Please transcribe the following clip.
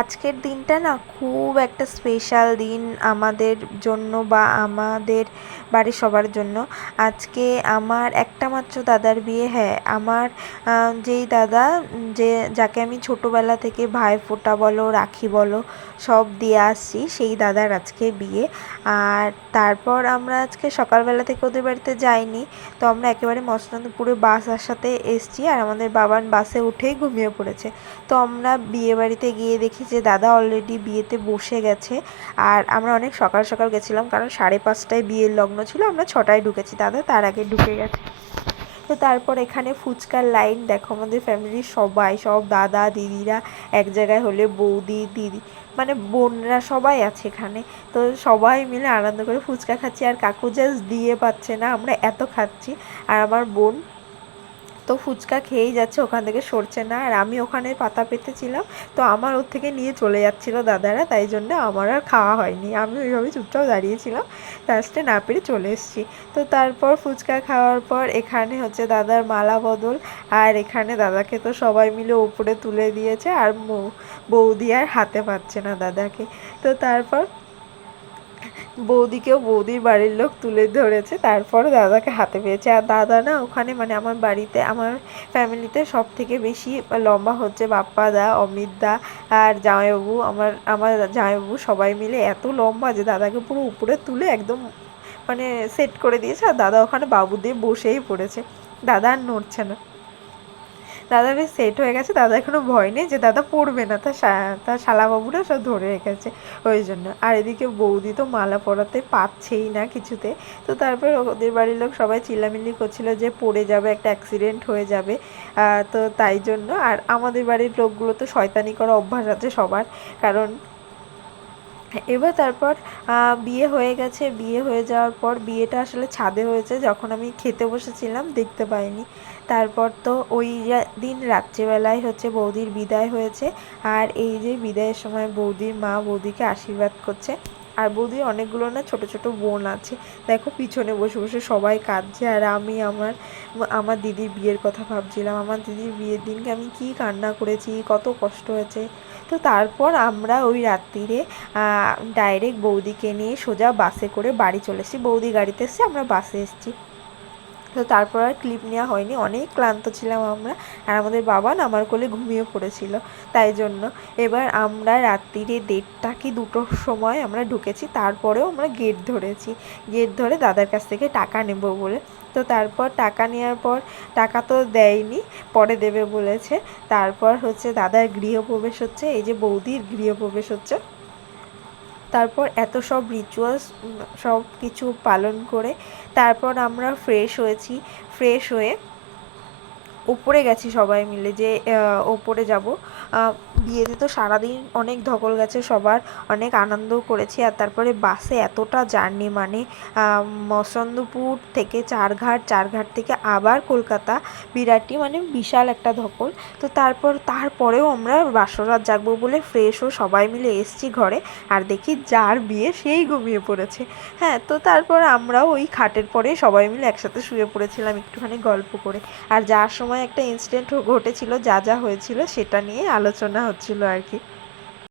আজকের দিনটা না খুব একটা স্পেশাল দিন আমাদের জন্য বা আমাদের বাড়ির সবার জন্য। আজকে আমার একটা মাত্র দাদার বিয়ে। হ্যাঁ, আমার যেই দাদা যাকে আমি ছোটোবেলা থেকে ভাইফোঁটা বলো রাখি বলো সব দিয়ে আসছি, সেই দাদার আজকে বিয়ে। আর তারপর আমরা আজকে সকালবেলা থেকে ওদের বাড়িতে যাইনি, তো আমরা একেবারে মসলন্দপুরে বাস আসাতে এসছি আর আমাদের বাবান বাসে উঠেই ঘুমিয়ে পড়েছে। তো আমরা বিয়ে বাড়িতে গিয়ে দেখি যে দাদা অলরেডি বিয়েতে বসে গেছে। আর আমরা অনেক সকাল সকাল গেছিলাম, কারণ 5:30টায় বিয়ের লগ্ন ছিল, আমরা 6টায় ঢুকেছি, দাদা তার আগে ঢুকে গেছে। তো তারপর এখানে ফুচকার লাইন দেখো, আমাদের ফ্যামিলির সবাই, সব দাদা দিদিরা এক জায়গায় হলে, বৌদি দিদি মানে বোনরা সবাই আছে এখানে। তো সবাই মিলে আনন্দ করে ফুচকা খাচ্ছি, আর কাকু জাস্ট দিয়ে পাচ্ছে না, আমরা এত খাচ্ছি। আর আমার বোন তো ফুচকা খেয়েই যাচ্ছে, ওখান থেকে সরছে না। আর আমি ওখানে পাতা পেতেছিলাম, তো আমার ওর থেকে নিয়ে চলে যাচ্ছিলো দাদারা, তাই জন্য আমার আর খাওয়া হয়নি, আমি ওইভাবে চুপচাপ দাঁড়িয়েছিলাম, লাস্টে না পেরে চলে এসেছি। তো তারপর ফুচকা খাওয়ার পর এখানে হচ্ছে দাদার মালা বদল, আর এখানে দাদাকে তো সবাই মিলে উপরে তুলে দিয়েছে, আর বৌদি আর হাতে পাচ্ছে না দাদাকে। তো তারপর বৌদিকেও বৌদির বাড়ির লোক তুলে ধরেছে, তারপর দাদাকে হাতে পেয়েছে। আর দাদা না ওখানে মানে আমার বাড়িতে, আমার ফ্যামিলিতে সব থেকে বেশি লম্বা হচ্ছে বাপ্পা দা, অমিত দা আর জামাইবাবু। আমার জামাইবাবু সবাই মিলে এত লম্বা যে দাদাকে পুরো উপরে তুলে একদম মানে সেট করে দিয়েছে। আর দাদা ওখানে বাবু দিয়ে বসেই পড়েছে, দাদা আর নড়ছে না। দাদা বেশ সেট হয়ে গেছে, দাদা এখনো ভয় নেই যে দাদা পড়বে না, তার শালাবাবুরা সব ধরে রেখেছে ওই জন্য। আর এদিকে বৌদি তো মালা পরাতে পারছেই না কিছুতে। তো তারপর ওদের বাড়ির লোক সবাই চিল্লামিল্লি করছিল যে পড়ে যাবে, একটা অ্যাক্সিডেন্ট হয়ে যাবে। তো তাই জন্য। আর আমাদের বাড়ির লোকগুলো তো শয়তানি করা অভ্যাস আছে সবার, কারণ এবার তারপর বিয়ে হয়ে গেছে। বিয়ে হয়ে যাওয়ার পর বিয়েটা আসলে ছাদে হয়েছে, যখন আমি খেতে বসেছিলাম দেখতে পাইনি। তারপর তো ওই দিন রাত্রিবেলায় হচ্ছে বৌদির বিদায় হয়েছে। আর এই যে বিদায়ের সময় বৌদির মা বৌদিকে আশীর্বাদ করছে। আর বৌদির অনেকগুলো না ছোট ছোট বোন আছে, দেখো পিছনে বসে বসে সবাই কাঁদছে। আর আমি আমার দিদির বিয়ের কথা ভাবছিলাম, আমার দিদির বিয়ের দিনকে আমি কী কান্না করেছি, কত কষ্ট হয়েছে। তো তারপর আমরা ওই রাত্রিরে ডাইরেক্ট বৌদিকে নিয়ে সোজা বাসে করে বাড়ি চলে এসেছি। বৌদি গাড়িতে এসেছে, আমরা বাসে এসেছি। তো তারপর আর ক্লিপ নেওয়া হয়নি, অনেক ক্লান্ত ছিলাম আমরা। আর আমাদের বাবা না আমার কোলে ঘুমিয়ে পড়েছিল, তাই জন্য। এবার আমরা রাত্রিরে 1:30 কি 2টোর সময় আমরা ঢুকেছি, তারপরেও আমরা গেট ধরেছি, গেট ধরে দাদার কাছ থেকে টাকা নেব বলে। তো তারপর টাকা নেওয়ার পর টাকা তো দেয়নি, পরে দেবে বলেছে। তারপর হচ্ছে দাদার গৃহপ্রবেশ হচ্ছে, এই যে বৌদির গৃহপ্রবেশ হচ্ছে। তারপর এত সব রিচুয়ালস সব কিছু পালন করে তারপর আমরা ফ্রেশ হয়েছি। ফ্রেশ হয়ে উপরে গেছি সবাই মিলে, যে ওপরে যাব। বিয়েতে তো সারাদিন অনেক ধকল গেছে সবার, অনেক আনন্দও করেছি। আর তারপরে বাসে এতটা জার্নি, মানে মসলন্দপুর থেকে চারঘাট থেকে আবার কলকাতা, বিরাটি মানে বিশাল একটা ধকল। তো তারপরেও আমরা বাসরাত জাগবো বলে ফ্রেশ ও সবাই মিলে এসছি ঘরে, আর দেখি যার বিয়ে সেই ঘুমিয়ে পড়েছে। হ্যাঁ, তো তারপর আমরাও ওই খাটের পরে সবাই মিলে একসাথে শুয়ে পড়েছিলাম একটুখানি গল্প করে। আর যার সময় একটা ইনসিডেন্ট ঘটেছিল, যা যা হয়েছিল সেটা নিয়ে আলোচনা হচ্ছিল আর কি।